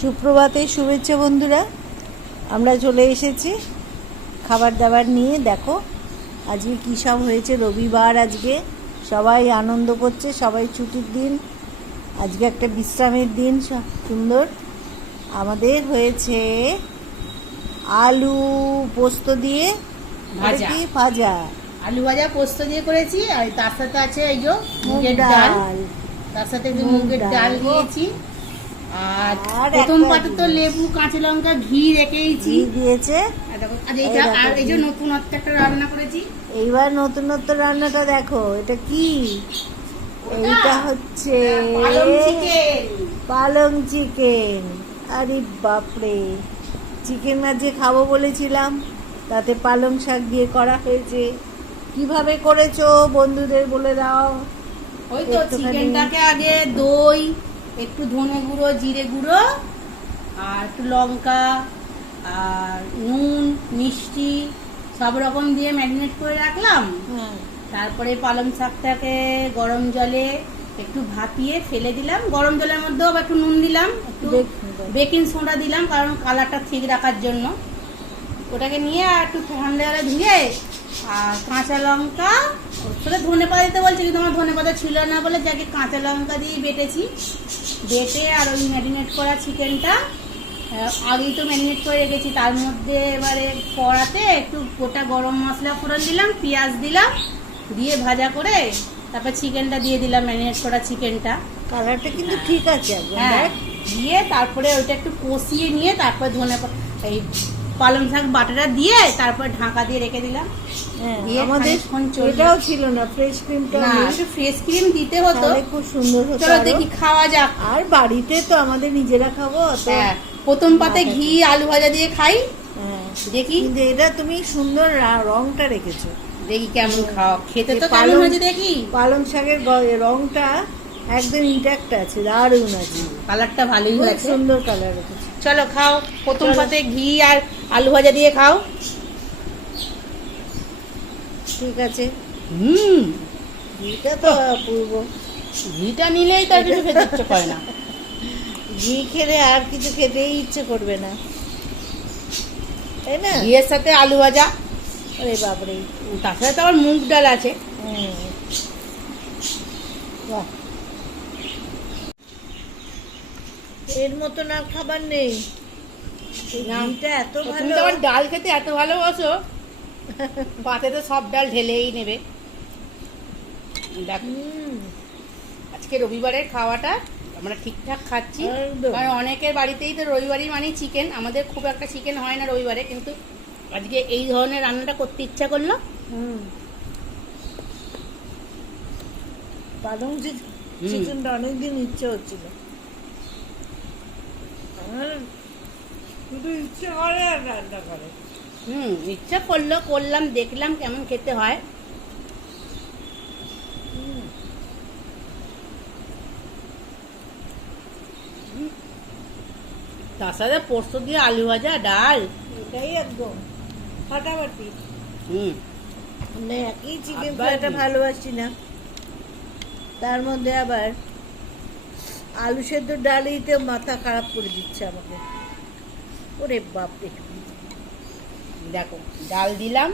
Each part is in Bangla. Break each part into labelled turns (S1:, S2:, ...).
S1: সুপ্রভাতে শুভেচ্ছা বন্ধুরা। আমরা চলে এসেছি খাবার দাবার নিয়ে। দেখো আজকে কী সব হয়েছে? রবিবার আজকে। সবাই আনন্দ করছে সবাই ছুটির দিন। আজকে একটা বিশ্রামের দিন সুন্দর। আমাদের হয়েছে আলু পোস্ত দিয়ে
S2: ভাজা।
S1: ভাজা।
S2: আলু ভাজা পোস্ত দিয়ে করেছি আর তার সাথে আছে এই যে মুগের ডাল। তার সাথে মুগের।
S1: ডাল।
S2: দিয়েছি। আর প্রথম পাতে তো লেবু কাঁচা লঙ্কা ঘি রেখেছি
S1: দিয়েছে।
S2: আর দেখো- আর
S1: এই
S2: আর যে
S1: ঘি।
S2: নতুনত্ব একটা রান্না করেছি।
S1: এইবার নতুন নতুন রান্নাটা দেখো এটা কি? এইটা হচ্ছে
S2: পালং চিকেন
S1: আরে বাপরে চিকেন আজকে খাব বলেছিলাম তাতে পালং শাক দিয়ে করা হয়েছে। কীভাবে করেছ বন্ধুদের বলে দাও।
S2: ওই তো চিকেনটাকে আগে দই একটু ধনে গুঁড়ো জিরে গুঁড়ো আর একটু লঙ্কা আর নুন মিষ্টি সব রকম দিয়ে ম্যারিনেট করে রাখলাম। তারপরে পালং শাকটাকে গরম জলে একটু ভাপিয়ে ফেলে দিলাম। গরম জলের মধ্যেও আবার একটু নুন দিলাম একটু
S1: বেকিং-
S2: বেকিং সোডা দিলাম কারণ কালারটা ঠিক রাখার জন্য। ওটাকে নিয়ে আর একটু ঠান্ডা জলে ধুয়ে আর কাঁচা লঙ্কা ওটা ধনে পাতা দিতে বলছে কিন্তু আমার ধনে পাতা ছিল না বলে যাকে কাঁচা লঙ্কা দিয়ে বেটেছি। বেটে আর ওই ম্যারিনেট করা চিকেনটা আগেই তো ম্যারিনেট করে রেখেছি। তার মধ্যে এবারে কড়াতে একটু গোটা গরম মশলা ফোড়ন দিলাম পেঁয়াজ দিলাম দিয়ে ভাজা করে তারপর চিকেনটা দিয়ে দিলাম ম্যারিনেট করা চিকেনটা।
S1: কালারটা কিন্তু ঠিক আছে
S2: হ্যাঁ দিয়ে তারপরে ওইটা একটু কষিয়ে নিয়ে তারপর ধনে এই পালং শাক বাটাটা দিয়ে তারপর ঢাকা দিয়ে রেখে দিলাম।
S1: হ্যাঁ,
S2: দিয়ে
S1: আমাদের
S2: খানিকক্ষণ চলবে।
S1: এটাও ছিল না ফ্রেশ ক্রিমটা
S2: ফ্রেশ ক্রিম দিতে হতো।
S1: খুব সুন্দর হতো
S2: চলো দেখি খাওয়া যাক।
S1: আর বাড়িতে তো আমাদের নিজেরা খাব
S2: হ্যাঁ প্রথম পাতে ঘি আলু ভাজা দিয়ে খাই।
S1: হ্যাঁ।
S2: দেখি।
S1: এটা তুমি সুন্দর রংটা রেখেছো।
S2: দেখি কেমন খাওয়া খেতে তো
S1: পালং-
S2: হয়েছে দেখি।
S1: পালং শাকের রংটা একদম ইন্ট্যাক্ট আছে দারুণ আছে।
S2: কালারটা ভালোই হয়েছে।
S1: সুন্দর কালার
S2: চলো খাও। প্রথম পাতে ঘি আর আলু ভাজা দিয়ে খাও।
S1: ঠিক আছে।
S2: হুম।
S1: ঘিটা তো পূর্ব।
S2: ঘিটা নিলেই তো কিছু খেতে ইচ্ছে করে না।
S1: ঘি খেলে আর কিছু খেতেই ইচ্ছে করবে না। তাই না?
S2: ঘিয়ের সাথে আলু ভাজা।
S1: আরে বাপরে।
S2: তার সাথে তো আবার মুগ ডাল আছে।
S1: হুম। বাহ। এর মতো না খাবার নেই। এই
S2: না।
S1: ঘিটা এত
S2: তুমি
S1: ভালো।
S2: তো ডাল খেতে এত ভালোবাসো। পাতে তো সব ডাল ঢেলেই নেবে। দেখো আজকে রবিবারের খাওয়াটা আমরা ঠিকঠাক খাচ্ছি। কারণ অনেকের বাড়িতেই তো রবিবারই মানে চিকেন। আমাদের খুব একটা চিকেন হয় না রবিবারে কিন্তু আজকে এই ধরনের রান্নাটা করতে ইচ্ছা করল।
S1: হুম। পালং চিক- চিকেনটা অনেকদিন ইচ্ছে হচ্ছিল। শুধু ইচ্ছে করে আর রান্না করে।
S2: হুম ইচ্ছা করল করলাম দেখলাম কেমন খেতে হয়। তার সাথে পোস্ত দিয়ে আলু ভাজা ডাল।
S1: এটাই একদম ফাটাফাটি।
S2: হুম।
S1: আমরা একই চিকেন ফ্রাইটা ভালোবাসি না। তার মধ্যে আবার আলু সেদ্ধ ডালিতে মাথা খারাপ করে দিচ্ছে আমাকে। ওরে বাপরে।
S2: দেখো ডাল দিলাম।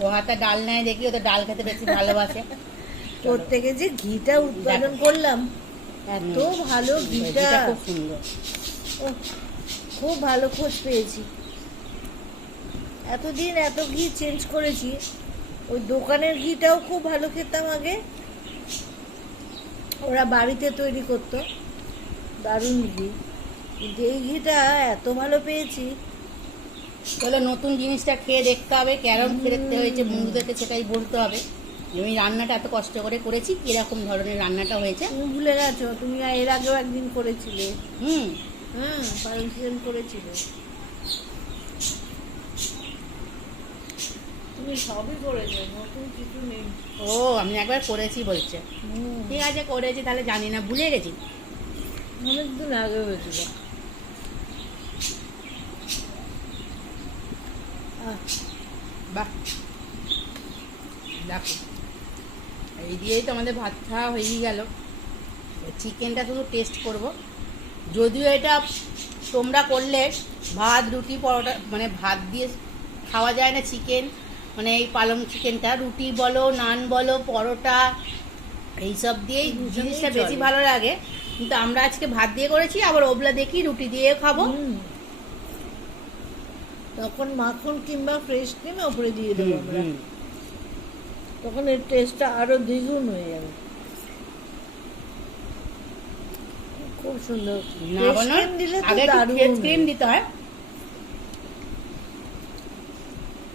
S2: ও হাতে ডাল নেয় দেখি ও তো ডাল খেতে বেশি ভালোবাসে।
S1: ওর থেকে যে ঘিটা উৎপাদন করলাম এত ভালো ঘিটা।
S2: খুব সুন্দর।
S1: খুব ভালো খোঁজ পেয়েছি। এতদিন এত ঘি চেঞ্জ করেছি ওই দোকানের ঘিটাও খুব ভালো খেতাম আগে। ওরা বাড়িতে তৈরি করতো। দারুণ ঘি। কিন্তু এই ঘিটা এত ভালো পেয়েছি।
S2: চলো নতুন জিনিসটা খেয়ে দেখতে হবে কেরম খেতে হয়েছে বন্ধুদেরকে সেটাই বলতে হবে। আমি রান্নাটা এত কষ্ট করে করেছি কীরকম ধরনের রান্নাটা হয়েছে।
S1: তুমি ভুলে গেছো তুমি এর আগেও একদিন করেছিলে।
S2: হুম।
S1: হ্যাঁ পালং চিকেন করেছিলে। তুমি সবই করেছ নতুন কিছু নেই।
S2: ও আমি একবার করেছি বলছে। ঠিক আছে করেছি তাহলে জানি না ভুলে গেছি।
S1: অনেকদিন আগে হয়েছিল।
S2: বাহ। দেখো এই দিয়েই তো আমাদের ভাত খাওয়া হয়েই গেল। চিকেনটা শুধু টেস্ট করব। যদিও এটা তোমরা করলে ভাত রুটি পরোটা মানে ভাত দিয়ে খাওয়া যায় না চিকেন মানে এই পালং চিকেনটা রুটি বলো নান বলো পরোটা এইসব দিয়েই জিনিসটা বেশি ভালো লাগে। কিন্তু আমরা আজকে ভাত দিয়ে করেছি আবার ওবলা দেখি রুটি দিয়ে খাব।
S1: তখন মাখন কিংবা ফ্রেশ ক্রিম ওপরে দিয়ে দেবো আমরা। তখন এর টেস্টটা আরও দ্বিগুণ হয়ে যাবে। খুব সুন্দর। দিলে
S2: আগে ফ্রেশ ক্রিম দিতে হয়।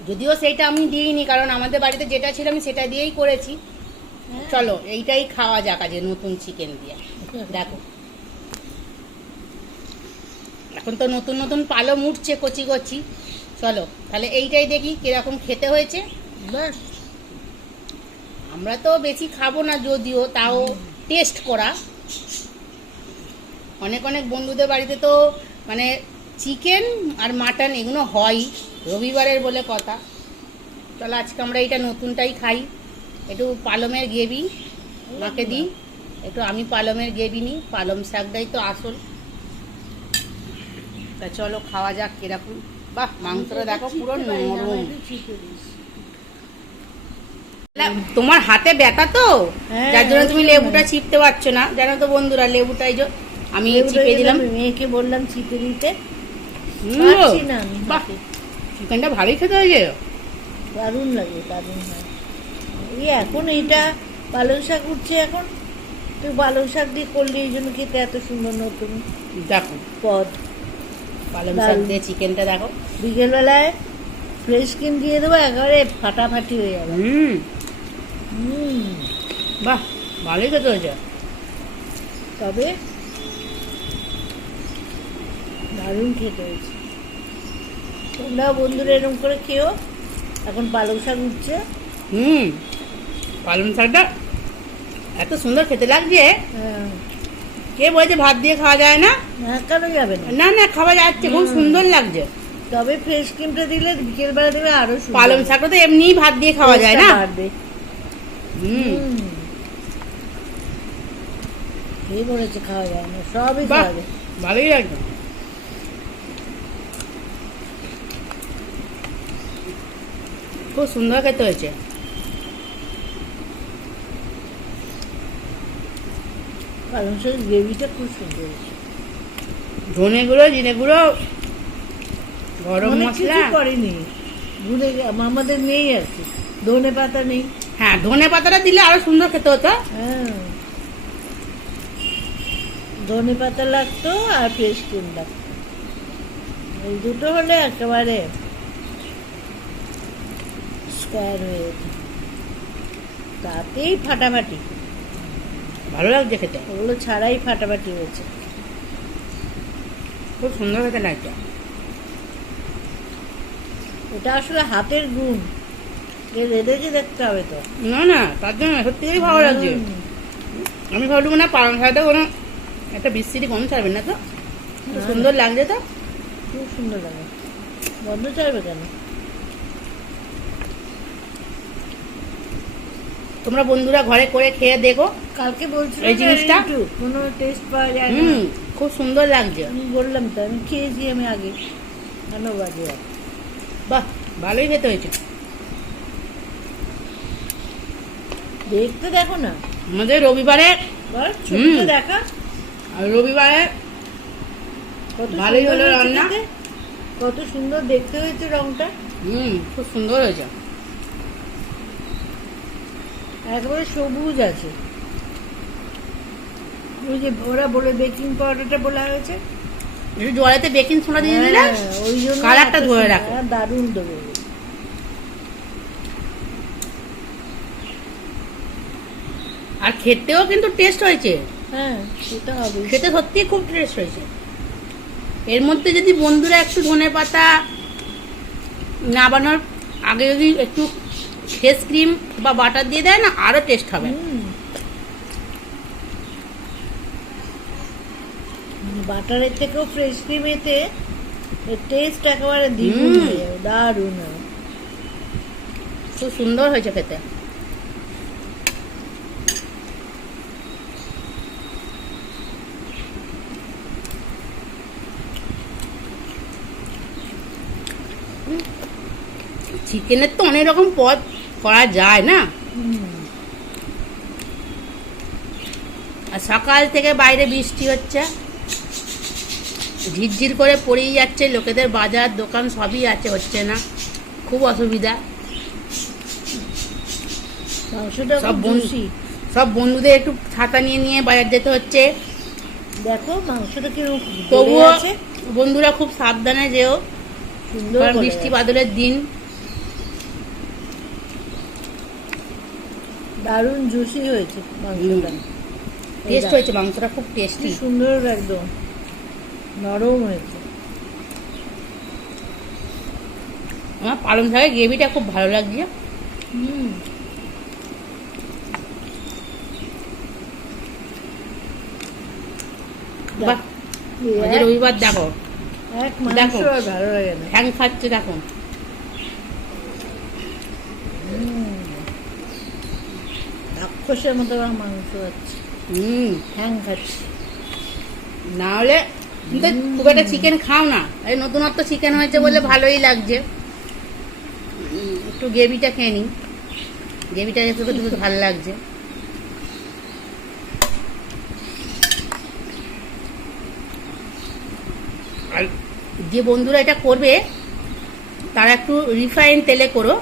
S2: যদিও সেইটা আমি দিইনি, কারণ আমাদের বাড়িতে যেটা ছিল আমি সেটা দিয়েই করেছি। চলো, এইটাই খাওয়া যাক আজ নতুন চিকেন দিয়ে। দেখো। এখন তো নতুন নতুন পালং উঠছে, কচি কচি। চলো, তাহলে এইটাই দেখি কীরকম খেতে হয়েছে। আমরা তো বেশি খাব না যদিও, তাও টেস্ট করা। অনেক অনেক বন্ধুদের বাড়িতে তো মানে চিকেন আর মাটন এগুলো হয় রবিবারের বলে কথা। চলো আজকে আমরা এটা নতুনটাই খাই। একটু পালমের গেবি মাকে দিই। একটু আমি পালমের গেবি নিই। পালম শাকটাই তো আসল। তা চলো খাওয়া যাক কীরকম। বাহ মাংসটা দেখো পুরো নরম। তোমার হাতে ব্যথা তো?
S1: হ্যাঁ,
S2: যার জন্য তুমি লেবুটা চিপতে পারছ না। জানো তো বন্ধুরা লেবুটাই যে আমি চিপে দিলাম।
S1: মেয়েকে বললাম চিপে দিতে। না
S2: বাহ। চিকেনটা ভালোই খেতে হয়েছে
S1: দারুণ লাগে দারুণ হয়। এই এখন এইটা পালং শাক উঠছে এখন। তুই পালং শাক দিয়ে করলি এই জন্য খেতে এত সুন্দর নতুন
S2: দেখো।
S1: পদ।
S2: পালং শাক দিয়ে চিকেনটা দেখো।
S1: বিকেলবেলায় ফ্রেশ ক্রিম দিয়ে দেবো একেবারে ফাটাফাটি হয়ে যাবে।
S2: হুম।
S1: হুম।
S2: বাহ ভালোই খেতে হয়েছে।
S1: তবে দারুণ খেতে হয়েছে। তোমরা বন্ধুরা এরকম করে খেও এখন পালং শাক উঠছে।
S2: হুম পালং শাকটা এত সুন্দর খেতে লাগছে।
S1: হ্যাঁ।
S2: কে বলছে ভাত দিয়ে খাওয়া যায় না?
S1: কেন যাবে না?
S2: না না খাওয়া যাচ্ছে খুব সুন্দর লাগছে।
S1: তবে ফ্রেশ ক্রিমটা দিলে বিকেলবেলা দেবে আরও
S2: পালং শাকটা তো এমনিই ভাত দিয়ে খাওয়া যায় না। হুম।
S1: কে বলেছে খাওয়া যায় না সবই খাওয়া যায়।
S2: ভালোই লাগছে। খুব সুন্দর খেতে হয়েছে।
S1: পালং শাকের গ্রেভিটা খুব সুন্দর হয়েছে।
S2: ধনে গুঁড়ো জিরে গুঁড়ো গরম মশলা।
S1: করেনি। ভুলে আমাদের নেই আর কি। ধনে পাতা নেই।
S2: হ্যাঁ ধনে পাতাটা দিলে আরও সুন্দর খেতে হতো।
S1: হ্যাঁ। ধনে পাতা লাগতো আর ফ্রেশ ক্রিম লাগতো। এই দুটো হলে একেবারে স্কোয়ার হয়ে তাতেই ফাটাফাটি।
S2: ভালো লাগছে খেতে।
S1: ওগুলো ছাড়াই ফাটাফাটি হয়েছে।
S2: খুব সুন্দর খেতে লাগছে।
S1: এটা আসলে হাতের গুণ রেঁধেছে দেখতে হবে তো।
S2: না না তার জন্য সত্যিই ভালো লাগছে। আমি ভাবলাম না পালং শাকটা কোনো একটা বিস্তৃতি কম ছাড়বে না তো? সুন্দর লাগছে তো?
S1: খুব সুন্দর লাগে। বন্ধ চাইবে কেন?
S2: তোমরা বন্ধুরা ঘরে করে খেয়ে দেখো।
S1: কালকে বলছিল
S2: এই জিনিসটা?
S1: কোনো টেস্ট পাওয়া যায় না।
S2: খুব সুন্দর লাগছে।
S1: আমি বললাম তো আমি খেয়েছি আমি আগে। কেন বাজে?
S2: বাহ ভালোই খেতে হয়েছে।
S1: দেখতে দেখো না।
S2: আমাদের রবিবারে।
S1: দেখা।
S2: আর রবিবারে
S1: কত
S2: ভালোই হলো রান্না।
S1: কত সুন্দর দেখতে হয়েছে রংটা।
S2: হুম খুব সুন্দর হয়েছে।
S1: একেবারে সবুজ আছে। ওই যে ওরা বলে বেকিং পাউডারটা বলা হয়েছে।
S2: জলেতে বেকিং সোডা দিয়ে দিলে
S1: হ্যাঁ, ওই জন্য
S2: কালারটা ধরে রাখে।
S1: হ্যাঁ, দারুণ দেবে।
S2: আর খেতেও কিন্তু টেস্ট হয়েছে।
S1: হ্যাঁ সেটা হবে।
S2: খেতে সত্যি খুব টেস্ট হয়েছে। এর মধ্যে যদি বন্ধুরা একটু ধনে পাতা নাবানোর আগে যদি একটু শেষ ক্রিম বা বাটার দিয়ে দেয় না আরও টেস্ট হবে।
S1: বাটারের থেকেও ফ্রেশ ক্রিম এতে টেস্ট একেবারে দারুণ
S2: খুব সুন্দর হয়েছে খেতে। চিকেনের তো অনেক রকম পদ করা যায় না? আর সকাল থেকে বাইরে বৃষ্টি হচ্ছে। ঝিরঝির করে পড়েই যাচ্ছে লোকেদের বাজার দোকান সবই আছে হচ্ছে না। খুব অসুবিধা। সব সব বন্ধুদের একটু ছাতা নিয়ে নিয়ে বাজার যেতে হচ্ছে।
S1: দেখো মাংসটা গলে
S2: তবুও বন্ধুরা খুব সাবধানে যেও। বৃষ্টি বাদলের দিন।
S1: দারুণ জুসি হয়েছে মাংসটা।
S2: টেস্ট হয়েছে মাংসটা খুব টেস্টি
S1: সুন্দর একদম। নরম হয়েছে।
S2: আমার পালং শাকের গ্রেভিটা খুব ভালো লাগছে।
S1: হুম।
S2: বাহ রবিবার দেখো। দেখো।
S1: ভালো লাগে না।
S2: খাচ্ছে দেখো।
S1: রাক্ষসের মতো মাংস আছে
S2: হুম।
S1: হ্যাং খাচ্ছি
S2: না হলে খুব একটা চিকেন খাও না। এই নতুনত্ব চিকেন হয়েছে বলে ভালোই লাগছে। একটু গ্রেভিটা খেয়ে নিই। গ্রেভিটা একটু বেশ ভালো লাগছে। আর যে বন্ধুরা এটা করবে তারা একটু রিফাইন তেলে করো।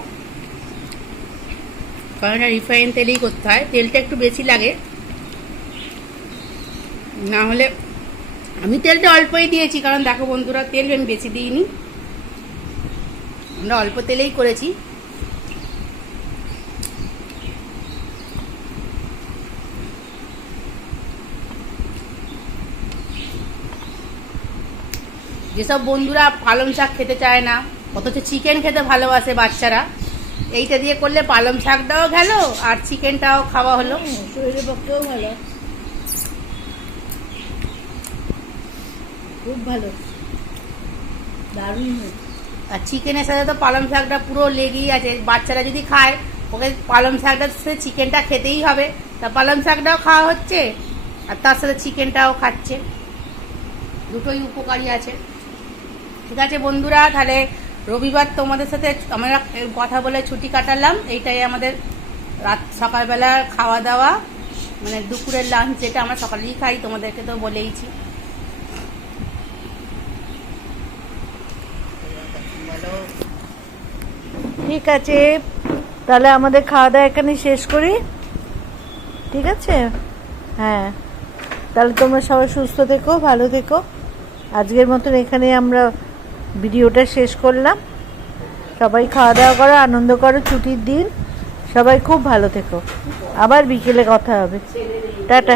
S2: কারণ এটা রিফাইন তেলেই করতে হয়। তেলটা একটু বেশি লাগে। না হলে আমি তেলটা অল্পই দিয়েছি, কারণ দেখো বন্ধুরা, তেল আমি বেশি দিইনি। আমরা অল্প তেলেই করেছি। যেসব বন্ধুরা পালং শাক খেতে চায় না, অথচ চিকেন খেতে ভালোবাসে বাচ্চারা এইটা দিয়ে করলে পালং শাকটাও গেল আর চিকেনটাও খাওয়া হলো।
S1: শরীরের পক্ষেও ভালো। খুব ভালো। দারুণ
S2: আর চিকেনের সাথে তো পালং শাকটা পুরো লেগেই আছে। বাচ্চারা যদি খায় ওকে পালং শাকটার সাথে চিকেনটা খেতেই হবে। তা পালং শাকটাও খাওয়া হচ্ছে আর তার সাথে চিকেনটাও খাচ্ছে। দুটোই উপকারী আছে। ঠিক আছে বন্ধুরা তাহলে রবিবার তোমাদের সাথে আমরা কথা বলে ছুটি কাটালাম। এইটাই আমাদের রাত সকালবেলা খাওয়া দাওয়া মানে দুপুরের লাঞ্চ যেটা আমরা সকালেই খাই, তোমাদেরকে তো বলেইছি।
S1: ঠিক আছে, তাহলে আমাদের খাওয়া দাওয়া এখানে শেষ করি। ঠিক আছে? হ্যাঁ। তাহলে তোমরা সবাই সুস্থ থেকো, ভালো থেকো। আজকের মতন এখানে আমরা ভিডিওটা শেষ করলাম। সবাই খাওয়া দাওয়া করো, আনন্দ করো, ছুটির দিন। সবাই খুব ভালো থেকো। আবার বিকেলে কথা হবে। টাটা।